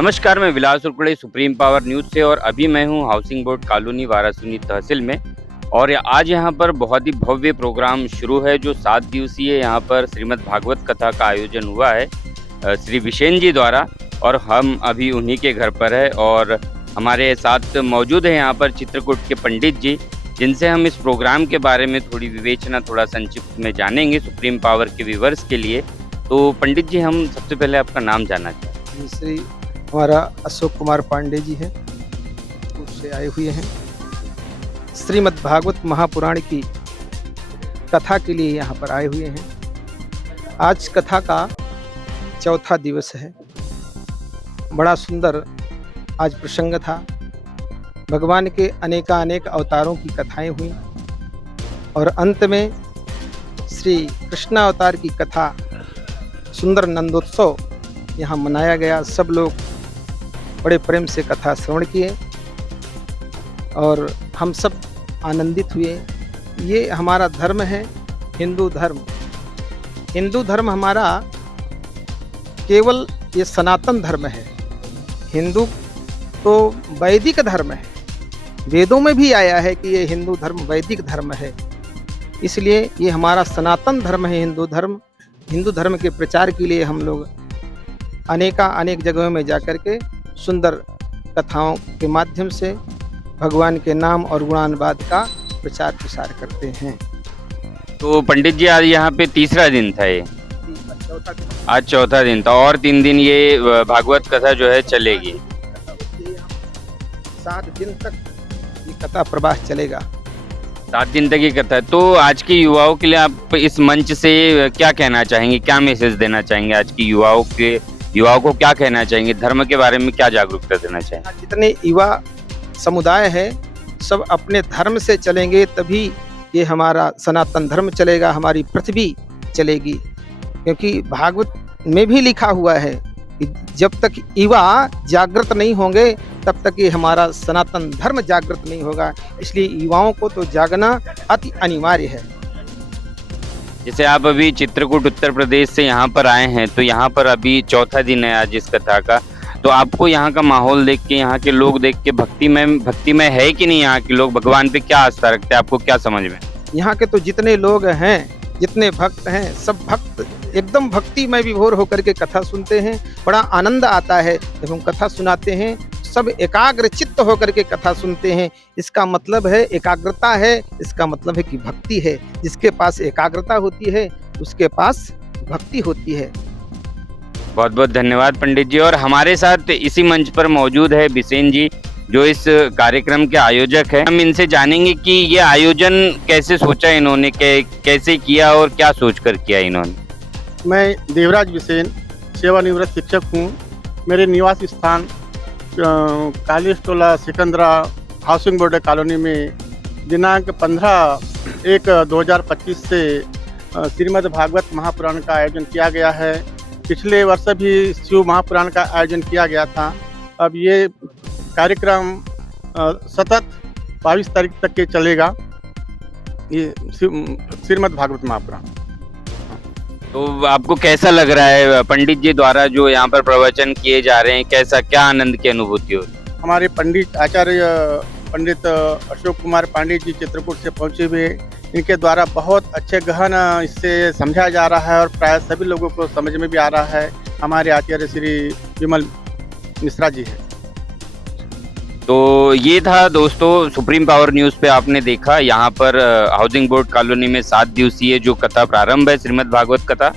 नमस्कार, मैं विलास Urkude supreme power news से और अभी मैं हूं हाउसिंग बोर्ड कॉलोनी वारासुनी तहसील में। और आज यहां पर बहुत ही भव्य प्रोग्राम शुरू है जो 7 दिवसीय यहां पर श्रीमद् भागवत कथा का आयोजन हुआ है श्री विशेन जी द्वारा। और हम अभी उन्हीं के घर पर है और हमारे साथ मौजूद है यहाँ पर चित्रकूट के पंडित जी, जिनसे हम इस प्रोग्राम के बारे में थोड़ी विवेचना थोड़ा संक्षिप्त में जानेंगे सुप्रीम पावर के व्यूअर्स के लिए। तो पंडित जी, हम सबसे पहले आपका नाम जानना चाहते हैं। श्री हमारा अशोक कुमार पांडे जी हैं, उससे आए हुए हैं। श्रीमद् भागवत महापुराण की कथा के लिए यहाँ पर आए हुए हैं। आज कथा का चौथा दिवस है। बड़ा सुंदर आज प्रसंग था। भगवान के अनेक अवतारों की कथाएं हुई और अंत में श्री कृष्ण अवतार की कथा सुंदर नंदोत्सव यहाँ मनाया गया। सब लोग बड़े प्रेम से कथा श्रवण किए और हम सब आनंदित हुए। ये हमारा धर्म है, हिंदू धर्म। हिंदू धर्म हमारा केवल ये सनातन धर्म है। हिंदू तो वैदिक धर्म है, वेदों में भी आया है कि ये हिंदू धर्म वैदिक धर्म है। इसलिए ये हमारा सनातन धर्म है हिंदू धर्म। हिंदू धर्म के प्रचार के लिए हम लोग अनेक जगहों में जाकर के सुंदर कथाओं के माध्यम से भगवान के नाम और गुणानुवाद का प्रचार प्रसार करते हैं। तो पंडित जी, आज यहाँ पे तीसरा दिन था, ये आज चौथा दिन था और 3 दिन ये भागवत कथा जो है चलेगी। 7 दिन तक ये कथा प्रवाह चलेगा। 7 दिन तक ये कथा है। तो आज के युवाओं के लिए आप इस मंच से क्या कहना चाहेंगे, क्या मैसेज देना चाहेंगे? आज की युवाओं को क्या कहना चाहेंगे, धर्म के बारे में क्या जागरूकता देना चाहेंगे? जितने युवा समुदाय है सब अपने धर्म से चलेंगे तभी ये हमारा सनातन धर्म चलेगा, हमारी पृथ्वी चलेगी। क्योंकि भागवत में भी लिखा हुआ है कि जब तक युवा जागृत नहीं होंगे तब तक ये हमारा सनातन धर्म जागृत नहीं होगा। इसलिए युवाओं को तो जागना अति अनिवार्य है। जैसे आप अभी चित्रकूट उत्तर प्रदेश से यहाँ पर आए हैं, तो यहाँ पर अभी चौथा दिन है आज इस कथा का। तो आपको यहाँ का माहौल देख के, यहाँ के लोग देख के भक्तिमय है कि नहीं? यहाँ के लोग भगवान पे क्या आस्था रखते हैं, आपको क्या समझ में? यहाँ के तो जितने लोग हैं, जितने भक्त हैं, सब भक्त एकदम भक्ति में विभोर होकर के कथा सुनते हैं। बड़ा आनंद आता है जब हम कथा सुनाते हैं। सब एकाग्र चित्त होकर के कथा सुनते हैं। इसका मतलब है एकाग्रता है, इसका मतलब है कि भक्ति है। जिसके पास एकाग्रता होती है उसके पास भक्ति होती है। बहुत बहुत धन्यवाद पंडित जी। और हमारे साथ इसी मंच पर मौजूद है विशेन जी, जो इस कार्यक्रम के आयोजक है। हम इनसे जानेंगे कि ये आयोजन कैसे सोचा इन्होंने, कैसे किया और क्या सोचकर किया इन्होंने। मैं देवराज विशेन सेवानिवृत्त शिक्षक हूँ। मेरे निवास स्थान कालीस टोला सिकंदरा हाउसिंग बोर्ड कॉलोनी में दिनांक 15/1/2025 से श्रीमद् भागवत महापुराण का आयोजन किया गया है। पिछले वर्ष भी शिव महापुराण का आयोजन किया गया था। अब ये कार्यक्रम सतत 22 तारीख तक के चलेगा, ये श्रीमद् भागवत महापुराण। तो आपको कैसा लग रहा है पंडित जी द्वारा जो यहाँ पर प्रवचन किए जा रहे हैं, कैसा, क्या आनंद की अनुभूति हो? हमारे पंडित आचार्य पंडित अशोक कुमार पांडे जी चित्रकूट से पहुँचे हुए, इनके द्वारा बहुत अच्छे गहन इससे समझाया जा रहा है और प्राय सभी लोगों को समझ में भी आ रहा है। हमारे आचार्य श्री विमल मिश्रा जी है। तो ये था दोस्तों सुप्रीम पावर न्यूज़ पे आपने देखा, यहाँ पर हाउसिंग बोर्ड कॉलोनी में 7 दिवसीय जो कथा प्रारंभ है श्रीमद् भागवत कथा।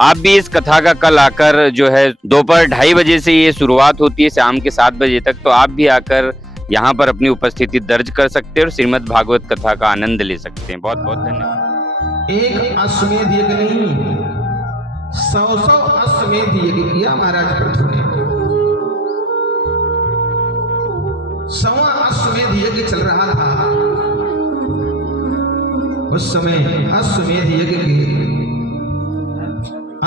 आप भी इस कथा का कल आकर जो है दोपहर 2:30 बजे से ये शुरुआत होती है शाम के 7 बजे तक। तो आप भी आकर यहाँ पर अपनी उपस्थिति दर्ज कर सकते हैं और श्रीमद् भागवत कथा का आनंद ले सकते हैं। बहुत बहुत धन्यवाद। एक अश्वमेध यज्ञ नहीं, 100 अश्वमेध यज्ञ किया महाराज पृथु ने। 100वां अश्वमेध यज्ञ चल रहा था। उस समय अश्वमेध यज्ञ के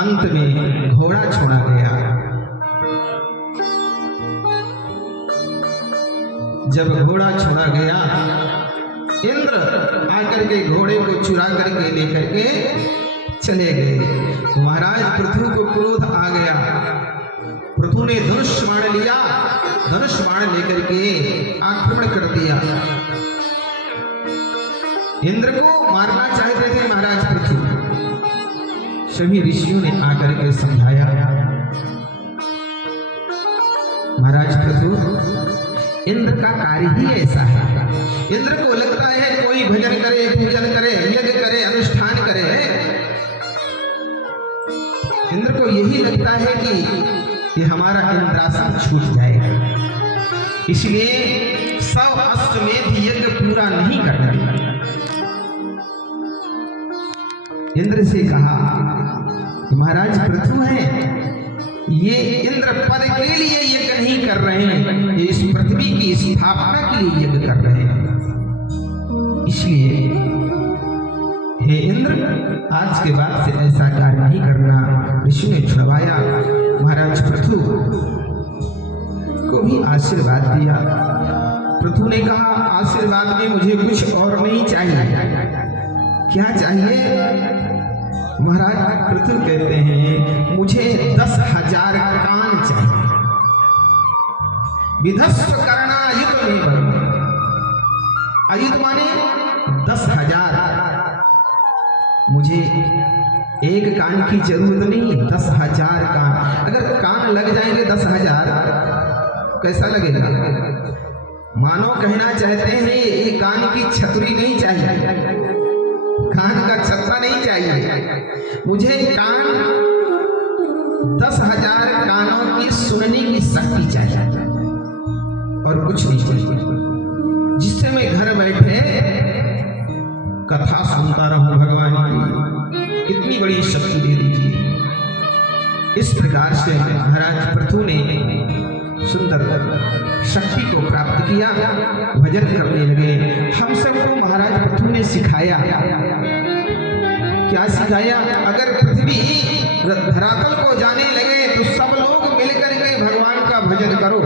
अंत में घोड़ा छोड़ा गया। जब घोड़ा छोड़ा गया, इंद्र आकर के घोड़े को चुरा करके लेकर के चले गए। महाराज पृथु को क्रोध आ गया पृथु ने धनुष बाण लिया, धनुष बाण लेकर के आक्रमण कर दिया। इंद्र को मारना चाहते थे महाराज पृथु। सभी ऋषियों ने आकर के समझाया, महाराज पृथु, इंद्र का कार्य ही ऐसा है। इंद्र को लगता है कोई भजन करे, पूजन करे, यज्ञ करे, अनुष्ठान करे, इंद्र को यही लगता है कि ये हमारा इंद्रासन छूट जाएगा, इसलिए 100 अश्वमेध यज्ञ पूरा नहीं करना। इंद्र से कहा कि महाराज पृथु हैं, ये इंद्र पद के लिए यज्ञ नहीं कर रहे हैं, ये इस पृथ्वी की स्थापना के लिए यज्ञ कर रहे हैं। इसलिए हे इंद्र, आज के बाद से ऐसा कार्य नहीं करना। ऋषि ने छुड़वाया। महाराज पृथु को भी आशीर्वाद दिया। पृथु ने कहा, आशीर्वाद में मुझे कुछ और नहीं चाहिए। क्या चाहिए? महाराज पृथु कहते हैं, मुझे 10,000 कान चाहिए। विधस्व करणायुत में बनो। आयुत माने 10,000। मुझे एक कान की जरूरत नहीं, 10,000 कान। अगर कान लग जाएंगे 10,000, कैसा लगेगा? मानो कहना चाहते हैं ये कान की छतरी नहीं चाहिए, कान का छत्ता नहीं चाहिए, मुझे कान 10,000 कानों की सुनने की शक्ति चाहिए और कुछ नहीं चाहिए, जिससे मैं घर बैठे कथा सुनता रहूं भगवान की। इतनी बड़ी शक्ति दे दीजिए। इस प्रकार से महाराज पृथु ने सुंदर शक्ति को प्राप्त किया, भजन करने लगे। हम सबको महाराज पृथु ने सिखाया। क्या सिखाया? अगर पृथ्वी धरातल को जाने लगे तो सब लोग मिलकर के भगवान का भजन करो।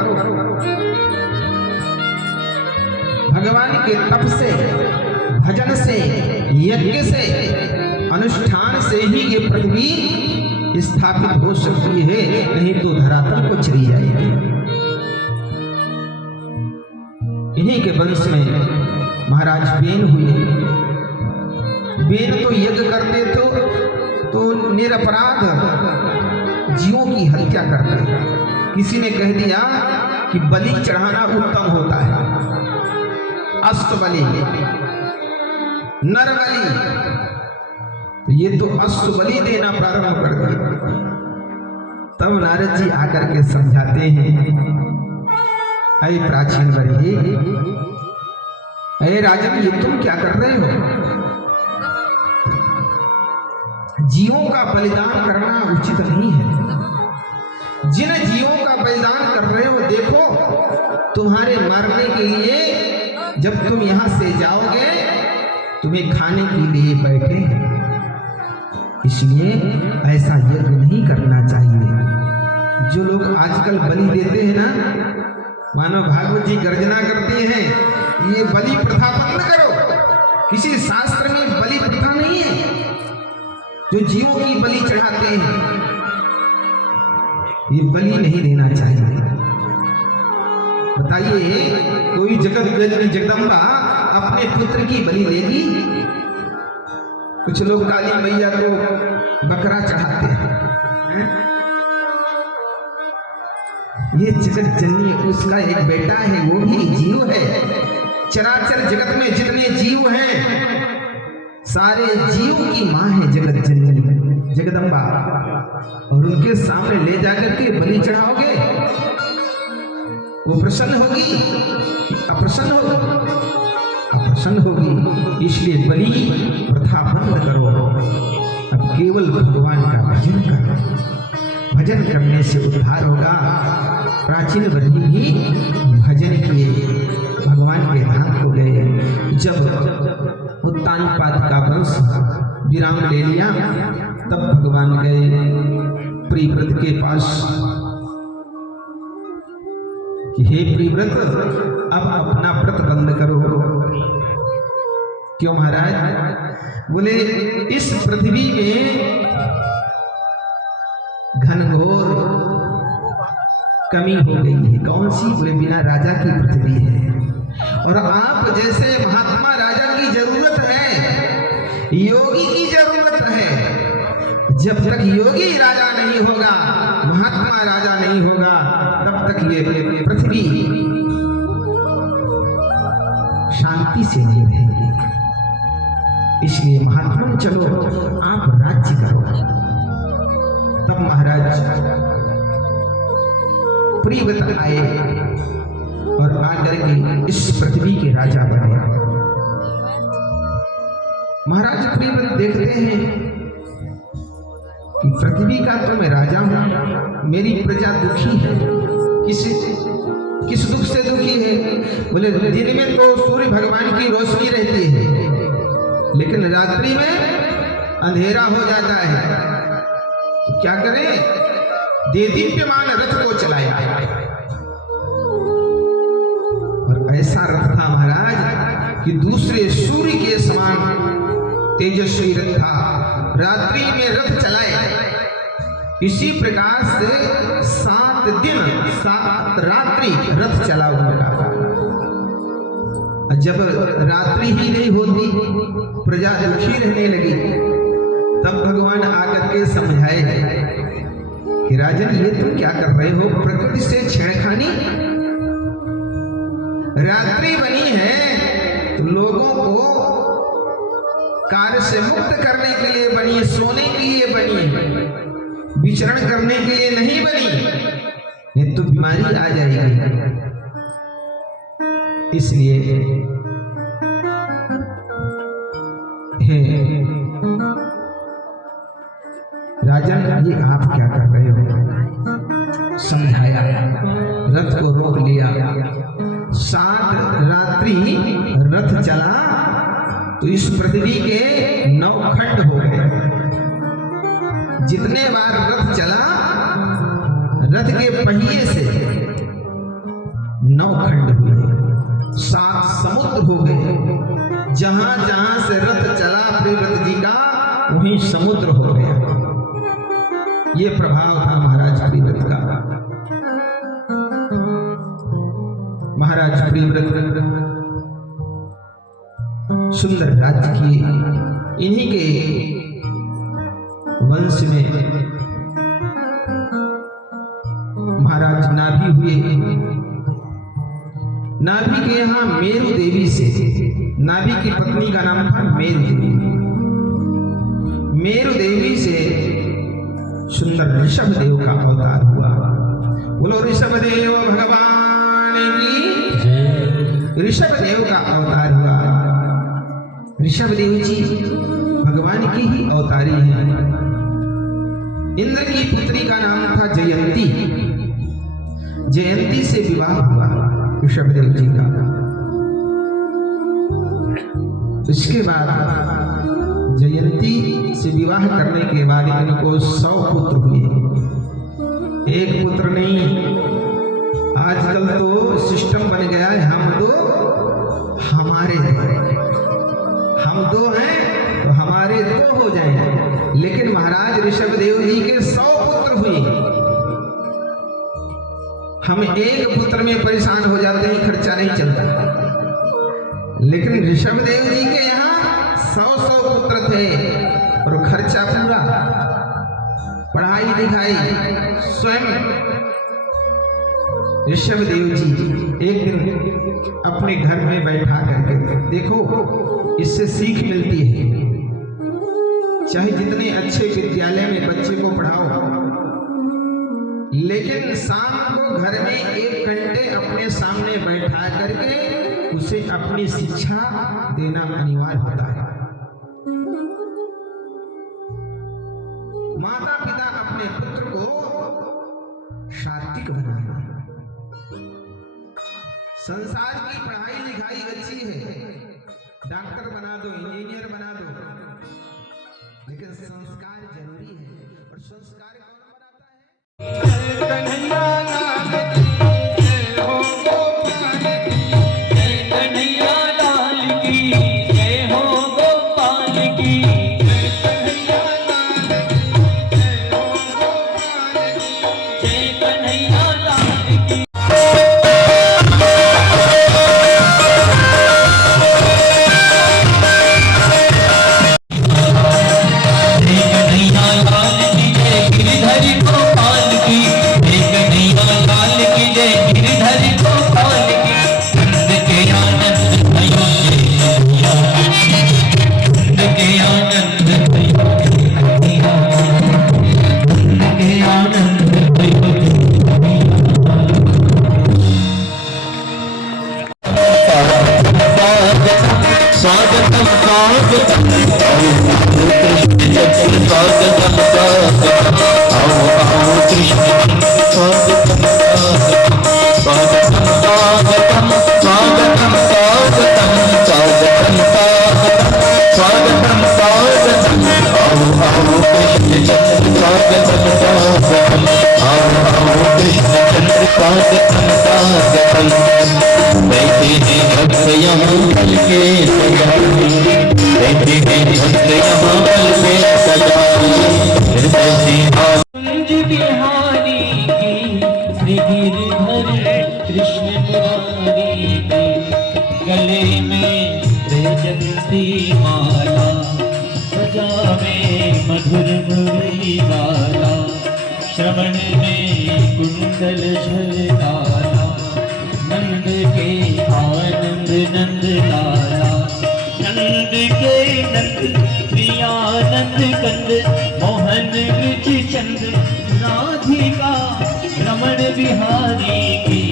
भगवान के तप से, भजन से, यज्ञ से, अनुष्ठान से ही ये पृथ्वी स्थापित हो सकती है, नहीं तो धरातल को चली जाएगी। इन्हीं के वंश में महाराज बेन हुए। बेन तो यज्ञ करते तो निरपराध जीवों की हत्या करते। किसी ने कह दिया कि बलि चढ़ाना उत्तम होता है, अष्ट बलि, नर बलि, तो ये तो अष्ट बलि देना प्रारंभ कर दिया। तब नारद जी आकर के समझाते हैं, अरे प्राचीन वर्षी, अरे राजन, ये तुम क्या कर रहे हो? जीवों का बलिदान करना उचित नहीं है। जिन जीवों का बलिदान कर रहे हो, देखो तुम्हारे मरने के लिए जब तुम यहां से जाओगे, तुम्हें खाने के लिए बैठे हैं, इसलिए ऐसा यज्ञ नहीं करना चाहिए। जो लोग आजकल बलि देते हैं ना, मानो भागवत जी गर्जना करते हैं, ये बलि प्रथा बंद करो। किसी शास्त्र में बलि प्रथा नहीं है। जो जीवों की बलि चढ़ाते हैं, ये बलि नहीं देना चाहिए। बताइए, कोई जगत जननी जगदम्बा अपने पुत्र की बलि लेगी? कुछ लोग काली मैया को बकरा चढ़ाते हैं। ये जगत जननी, उसका एक बेटा है, वो भी जीव है। चराचर जगत में जितने जीव हैं, सारे जीव की मां है जगत जननी जगदम्बा, और उनके सामने ले जाकर के बलि चढ़ाओगे, वो प्रसन्न होगी? अप्रसन्न होगी? अप्रसन्न होगी। इसलिए बलि प्रथा बंद करो। अब केवल भगवान का भजन करो। भजन करने से उद्धार होगा। प्राचीन वर्णी भी भजन किए, भगवान के धाम को गए। जब उत्तानपाद का वंश विराम ले लिया, तब भगवान गए प्रियव्रत के पास कि हे प्रियव्रत, अब अपना व्रत बंद करो। क्यों महाराज? बोले, इस पृथ्वी में घनघोर कमी हो गई है। कौन सी? बोले बिना राजा की पृथ्वी है, और आप जैसे महात्मा राजा की जरूरत है, योगी की जरूरत है। जब तक योगी राजा नहीं होगा, महात्मा राजा नहीं होगा, तब तक ये पृथ्वी शांति से नहीं रहेगी। इसलिए महात्मा चलो आप राज्य करो। तब महाराज प्रियव्रत आए और आकर के इस पृथ्वी के राजा बने। महाराज प्रियव्रत देखते हैं कि पृथ्वी का तो मैं राजा हूं, मेरी प्रजा दुखी है। किस दुख से दुखी है? बोले दिन में तो सूर्य भगवान की रोशनी रहती है, लेकिन रात्रि में अंधेरा हो जाता है। तो क्या करें? देदीप्यमान रथ को चलाया, और ऐसा रथ था महाराज कि दूसरे सूर्य के समान तेजस्वी रथ था। रात्रि में रथ चलाए। इसी प्रकार से 7 दिन 7 रात्रि रथ चला उनका। जब रात्रि ही नहीं होती, प्रजा दुखी रहने लगी, तब भगवान आकर के समझाए कि राजन ये तुम क्या कर रहे हो? प्रकृति से छेड़खानी। रात्रि बनी है तो लोगों को कार्य से मुक्त करने के लिए बनी, सोने के लिए बनी, विचरण करने के लिए नहीं बनी। ये तो बीमारी आ जाएगी। इसलिए राजन ये आप क्या कर रहे हो? समझाया, रथ को रोक लिया। 7 रात्रि रथ चला तो इस पृथ्वी के 9 खंड हो गए। जितने बार रथ चला, रथ के पहिए से 9 खंड हुए, 7 समुद्र हो गए। जहां जहां से रथ चला प्रियव्रत जी का, वहीं समुद्र हो गया। ये प्रभाव था महाराज प्रियव्रत का। महाराज प्रियव्रत सुंदर राज्य किए। इन्हीं के वंश में महाराज नाभि हुए। नाभि के यहाँ मेरु देवी से, नाभि की पत्नी का नाम था मेरु देवी। मेरु देवी से सुंदर ऋषभ देव का अवतार हुआ। बोलो ऋषभ देव भगवान की। ऋषभ देव का अवतार हुआ। ऋषभ देव जी भगवान की ही अवतारी हैं। इंद्र की पुत्री का नाम था जयंती। जयंती से विवाह हुआ ऋषभ देव जी का। इसके बाद जयंती से विवाह करने के बाद इनको 100 पुत्र हुए। एक पुत्र नहीं, आजकल तो सिस्टम बन गया है, हम दो हमारे दो, हम दो हैं तो हमारे दो हो जाएंगे। लेकिन महाराज ऋषभ देव जी के 100 पुत्र हुए। हम एक पुत्र में परेशान हो जाते हैं, खर्चा नहीं चलता। लेकिन ऋषभ देव जी के यहाँ 100 पुत्र थे और खर्चा पूरा, पढ़ाई लिखाई स्वयं। ऋषभ देव जी एक दिन अपने घर में बैठा करके, देखो इससे सीख मिलती है, चाहे जितने अच्छे विद्यालय में बच्चे को पढ़ाओ, लेकिन शाम को घर में 1 घंटे अपने सामने बैठा करके उसे अपनी शिक्षा देना अनिवार्य होता है। माता पिता अपने पुत्र को सात्विक बनाना। संसार की पढ़ाई लिखाई अच्छी है, डॉक्टर बना दो, इंजीनियर बना दो, लेकिन संस्कार जरूरी है। और संस्कार कौन बनाता है? कन्हैया लाल की जय हो, गोपाल की जय, कन्हैया लाल की जय हो, गोपाल की जय, कन्हैया लाल की जय हो, गोपाल की जय, कन्हैया लाल कुंज बिहारी की श्री गिरधर कृष्ण मुरारी के गले में वैजयंती माला सजावे मधुर मुरली वाला श्रवण में कुंडल झलकाला नंद के आनंद नंद लाला नंद के नंद प्रियानंद कंद मोहन ब्रज चंद राधिका रमण बिहारी की